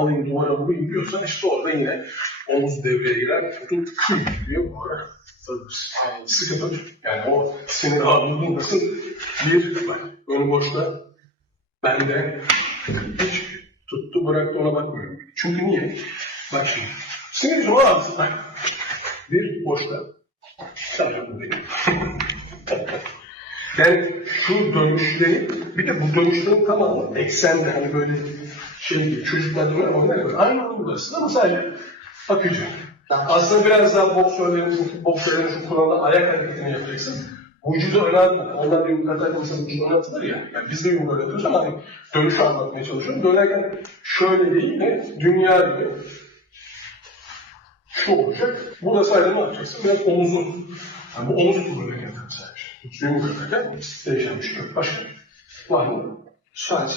alayım duvara vurayım diyorsan işte orada yine omuz devreye girer. Tutun kıy diyor bu ara. Tabii sıkı tut. Yani o sinir ağırlığın nasıl bir önü boşta ben de hiç tuttu bıraktı ona bakmıyorum. Çünkü niye? Bak şimdi. Sinir ağrısı. Bak. Bir boşta. Sadece buradayım. Yani şu dönüşleri, bir de bu dönüşlerin tamamı eksende hani böyle şey gibi çocuklar döner ama ne Aynı anda buradasın ama sadece akıcı. Aslında biraz daha boksörlerin, boksörlerin şu kuralda ayak hareketini yapacaksın. Vücudu öne atmak. Onlar bir yumruk mesela vücudu öne ya. Yani biz de yumruk atıyoruz ama hani dönüşü anlatmaya çalışıyorum. Dönerken şöyle değil de dünya gibi şu olacak. Burada sadece ne yapacaksın? Biraz omuzu. Yani bu omuz kullanırken Yumruk atarken değişen bir şey yok. Başka. Var mı? Şu an